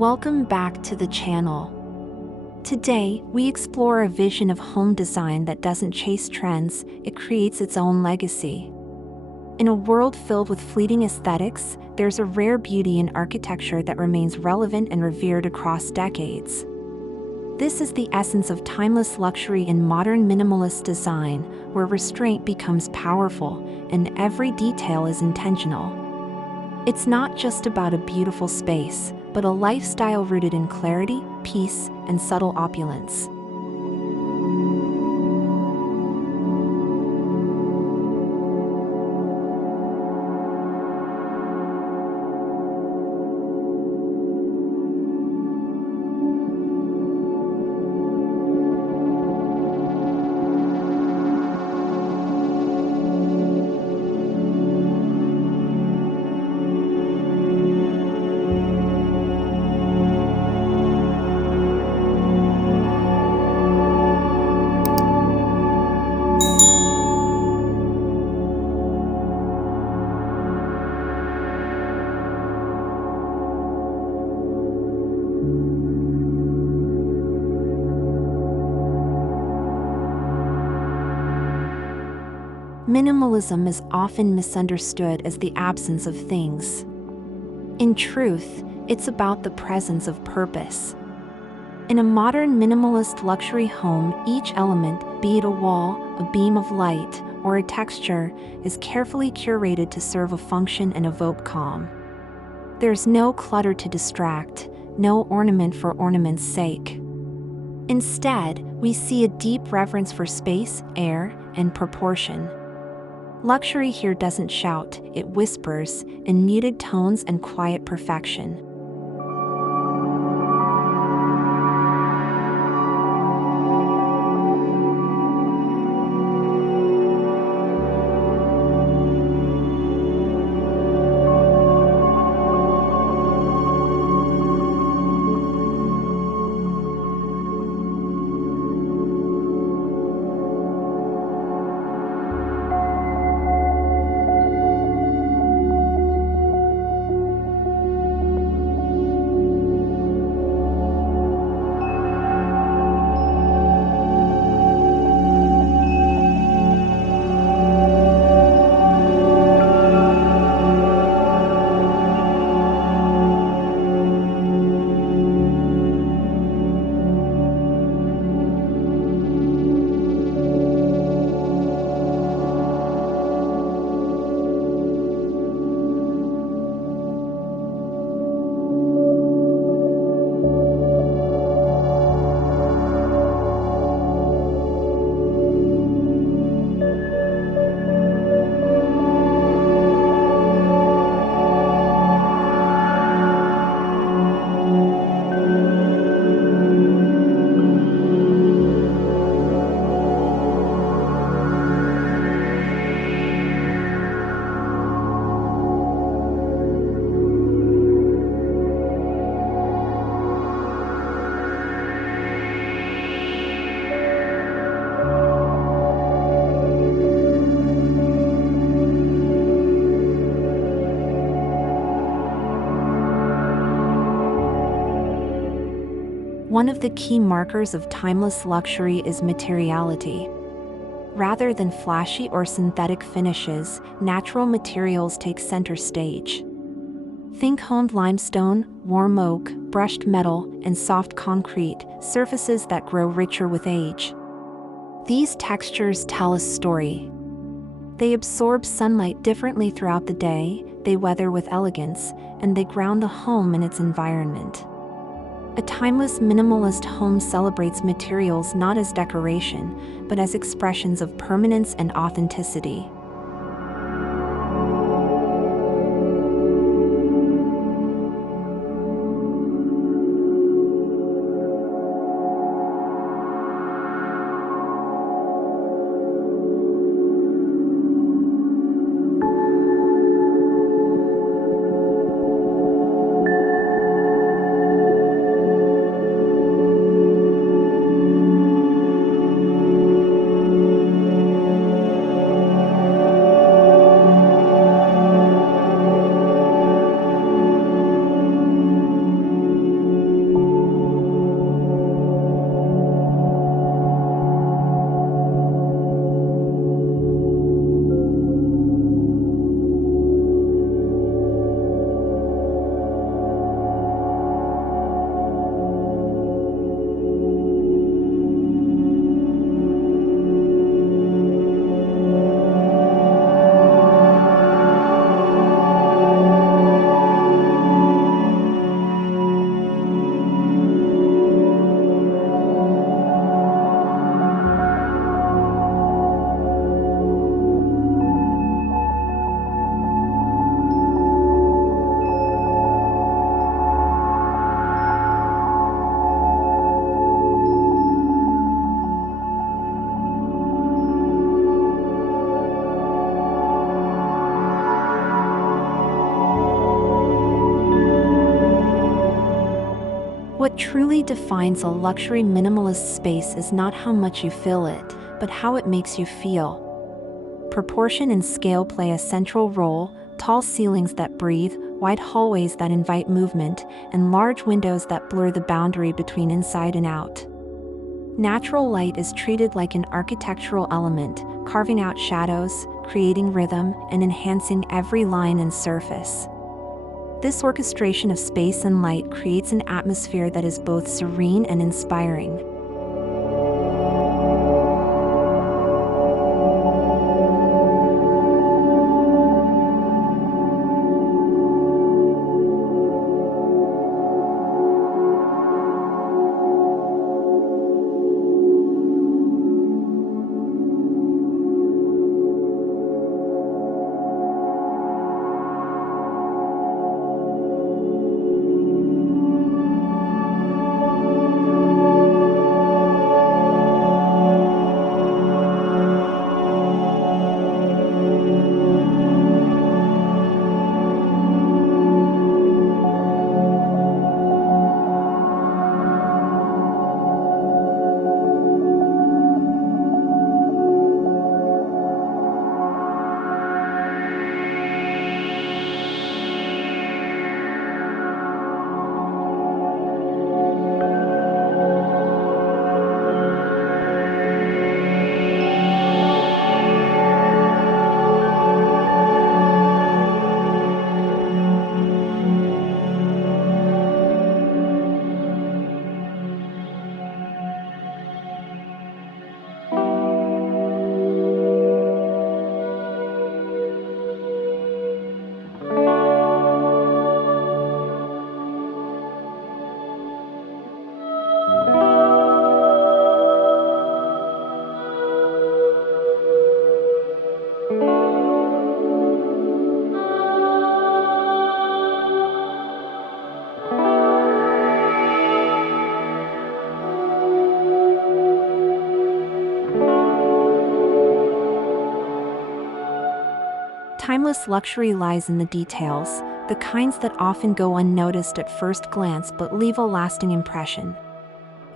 Welcome back to the channel. Today, we explore a vision of home design that doesn't chase trends, it creates its own legacy. In a world filled with fleeting aesthetics, there's a rare beauty in architecture that remains relevant and revered across decades. This is the essence of timeless luxury in modern minimalist design, where restraint becomes powerful and every detail is intentional. It's not just about a beautiful space, but a lifestyle rooted in clarity, peace, and subtle opulence. Minimalism is often misunderstood as the absence of things. In truth, it's about the presence of purpose. In a modern minimalist luxury home, each element, be it a wall, a beam of light, or a texture, is carefully curated to serve a function and evoke calm. There's no clutter to distract, no ornament for ornament's sake. Instead, we see a deep reverence for space, air, and proportion. Luxury here doesn't shout, it whispers, in muted tones and quiet perfection. One of the key markers of timeless luxury is materiality. Rather than flashy or synthetic finishes, natural materials take center stage. Think honed limestone, warm oak, brushed metal, and soft concrete, surfaces that grow richer with age. These textures tell a story. They absorb sunlight differently throughout the day, they weather with elegance, and they ground the home in its environment. A timeless minimalist home celebrates materials not as decoration, but as expressions of permanence and authenticity. What truly defines a luxury minimalist space is not how much you fill it, but how it makes you feel. Proportion and scale play a central role: tall ceilings that breathe, wide hallways that invite movement, and large windows that blur the boundary between inside and out. Natural light is treated like an architectural element, carving out shadows, creating rhythm, and enhancing every line and surface. This orchestration of space and light creates an atmosphere that is both serene and inspiring. Timeless luxury lies in the details, the kinds that often go unnoticed at first glance but leave a lasting impression.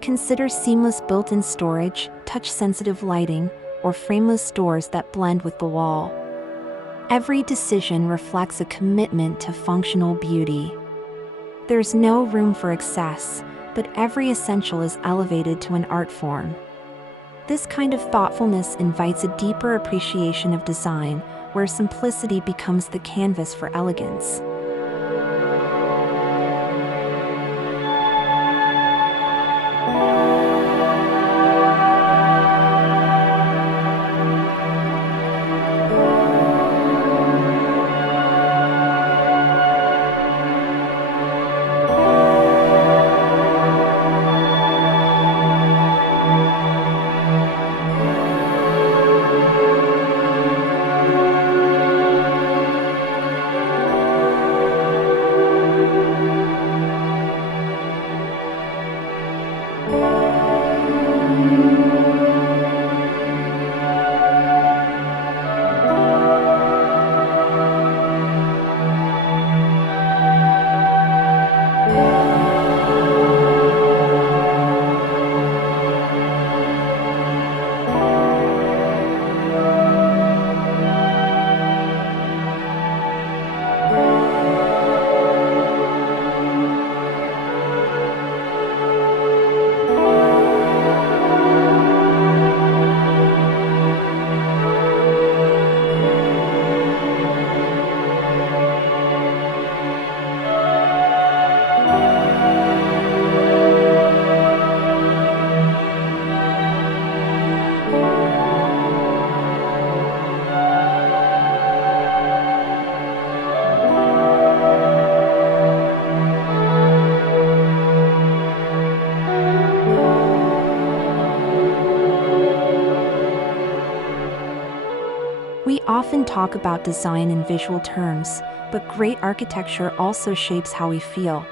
Consider seamless built-in storage, touch-sensitive lighting, or frameless doors that blend with the wall. Every decision reflects a commitment to functional beauty. There's no room for excess, but every essential is elevated to an art form. This kind of thoughtfulness invites a deeper appreciation of design, where simplicity becomes the canvas for elegance. We often talk about design in visual terms, but great architecture also shapes how we feel.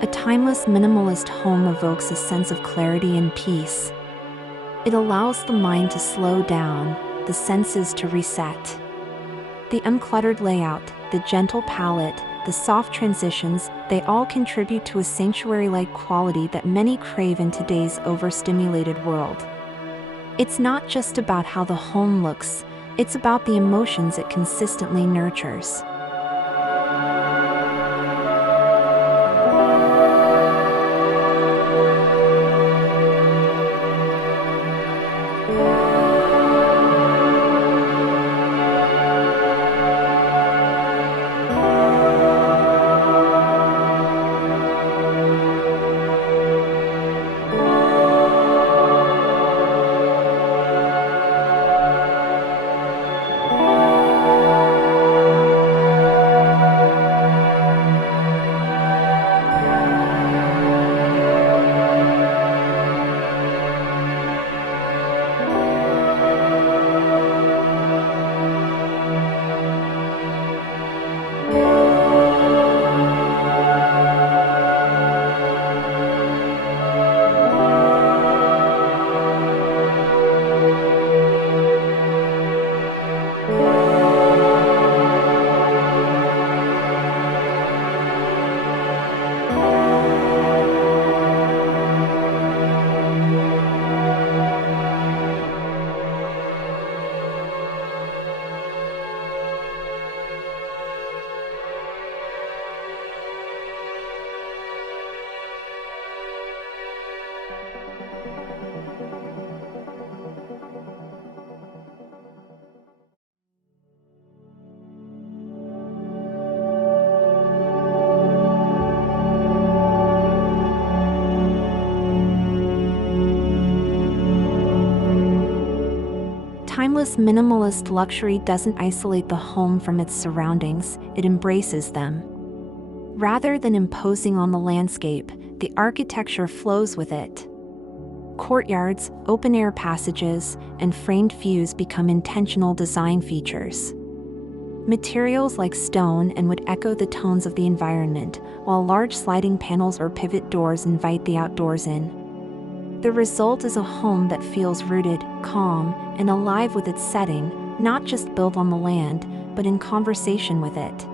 A timeless minimalist home evokes a sense of clarity and peace. It allows the mind to slow down, the senses to reset. The uncluttered layout, the gentle palette, the soft transitions, they all contribute to a sanctuary-like quality that many crave in today's overstimulated world. It's not just about how the home looks, it's about the emotions it consistently nurtures. Timeless minimalist luxury doesn't isolate the home from its surroundings, it embraces them. Rather than imposing on the landscape, the architecture flows with it. Courtyards, open-air passages, and framed views become intentional design features. Materials like stone and wood echo the tones of the environment, while large sliding panels or pivot doors invite the outdoors in. The result is a home that feels rooted, calm, and alive with its setting, not just built on the land, but in conversation with it.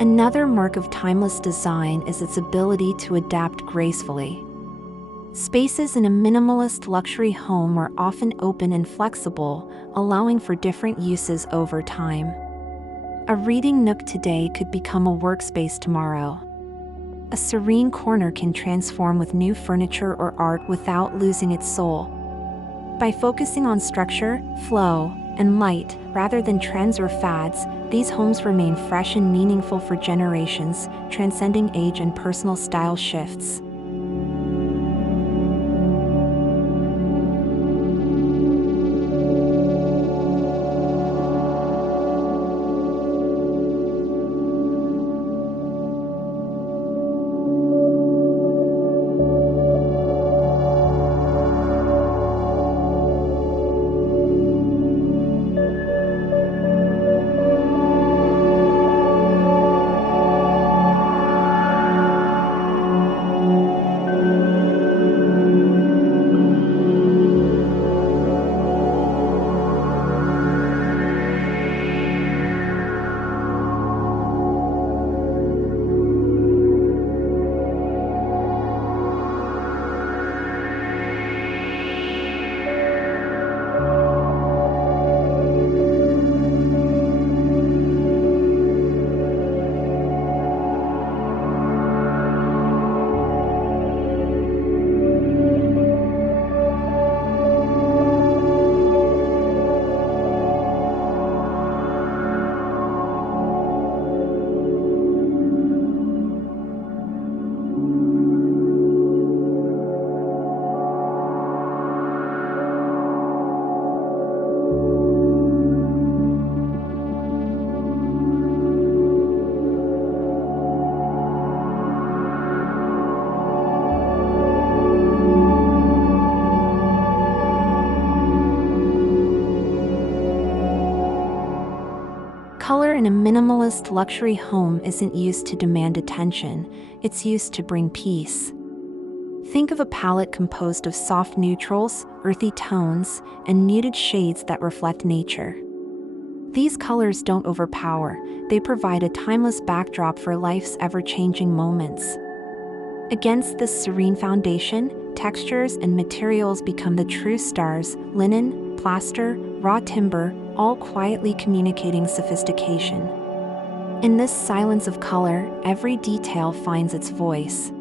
Another mark of timeless design is its ability to adapt gracefully. Spaces in a minimalist luxury home are often open and flexible, allowing for different uses over time. A reading nook today could become a workspace tomorrow. A serene corner can transform with new furniture or art without losing its soul. By focusing on structure, flow, and light, rather than trends or fads, these homes remain fresh and meaningful for generations, transcending age and personal style shifts. Color in a minimalist luxury home isn't used to demand attention, it's used to bring peace. Think of a palette composed of soft neutrals, earthy tones, and muted shades that reflect nature. These colors don't overpower, they provide a timeless backdrop for life's ever-changing moments. Against this serene foundation, textures and materials become the true stars: linen, plaster, raw timber, all quietly communicating sophistication. In this silence of color, every detail finds its voice.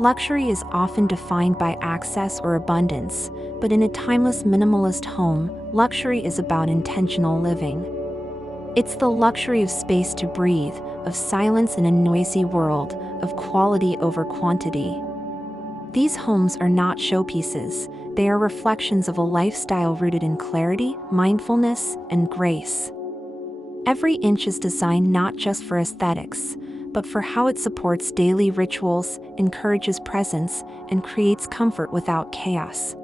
Luxury is often defined by access or abundance, but in a timeless minimalist home, luxury is about intentional living. It's the luxury of space to breathe, of silence in a noisy world, of quality over quantity. These homes are not showpieces, they are reflections of a lifestyle rooted in clarity, mindfulness, and grace. Every inch is designed not just for aesthetics, but for how it supports daily rituals, encourages presence, and creates comfort without chaos.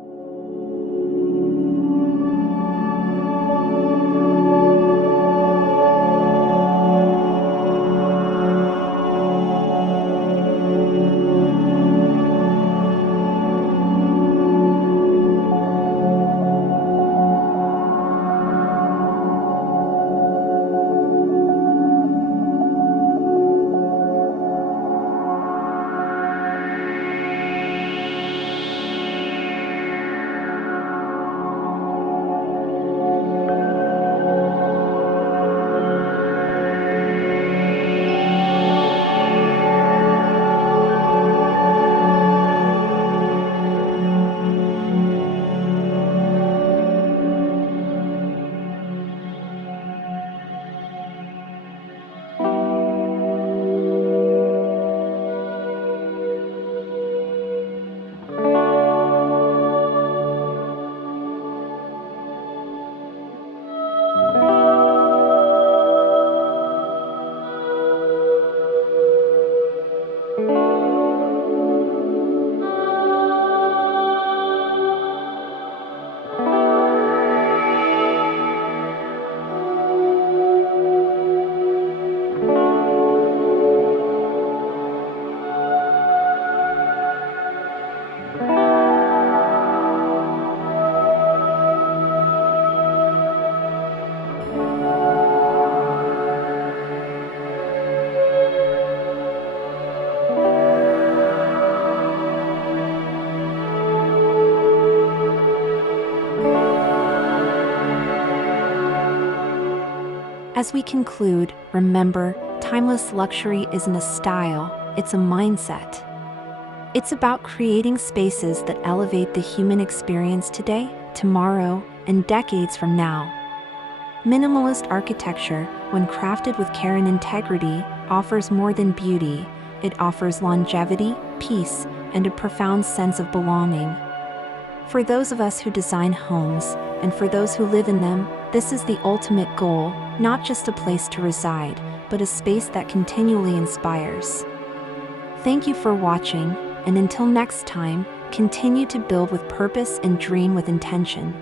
As we conclude, remember, timeless luxury isn't a style, it's a mindset. It's about creating spaces that elevate the human experience today, tomorrow, and decades from now. Minimalist architecture, when crafted with care and integrity, offers more than beauty. It offers longevity, peace, and a profound sense of belonging. For those of us who design homes, and for those who live in them, this is the ultimate goal, not just a place to reside, but a space that continually inspires. Thank you for watching, and until next time, continue to build with purpose and dream with intention.